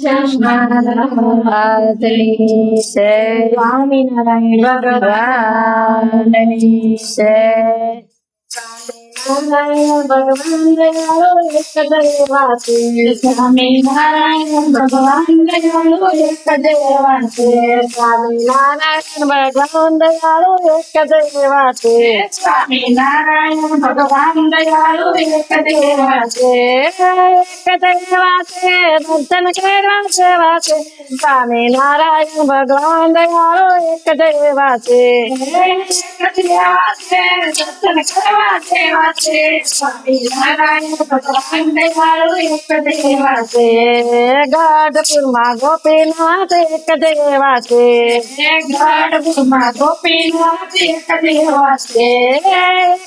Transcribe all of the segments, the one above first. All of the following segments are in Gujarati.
સ્વામિનારાયણ ભગવાનની જય. સ્વામિનારાયણ ભગવાન દયાળુ એક દેવા છે. સ્વામિનારાયણ ભગવાન દયાળુ એક દેવા છે. સ્વામિનારાયણ ભગવાન દયાળુ એક દેવા છે. સ્વામિનારાયણ ભગવાન દયાળુ એક દેવા છે. એક દેવા છે દર્શન કરવા સેવા છે. સ્વામિનારાયણ ભગવાન દયાળુ એક દેવા છે. એક દેવા છે દર્શન કરવા સેવા છે. સ્વામિનારાયણ ભગવાન દયાળુ એક દેવા છે. ગઢપુરમાં ગોપીનાથ એક દેવા છે. ગઢપુરમાં ગોપીનાથ એક દેવા છે.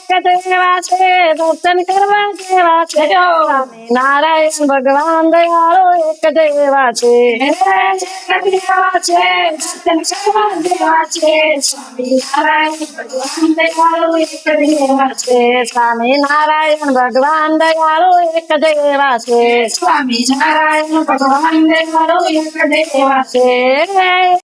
એક દેવા છે દર્શન કરવા સેવા છે. સ્વામિનારાયણ ભગવાન દયાળુ એક દેવા છે. એક દેવા છે દર્શન કરવા દેવા છે. સ્વામિનારાયણ ભગવાન દયાળુ એક દેવા છે. સ્વામિનારાયણ ભગવાન દયાળુ એક દેવા છે. સ્વામિનારાયણ ભગવાન દયાળુ એક દેવા છે.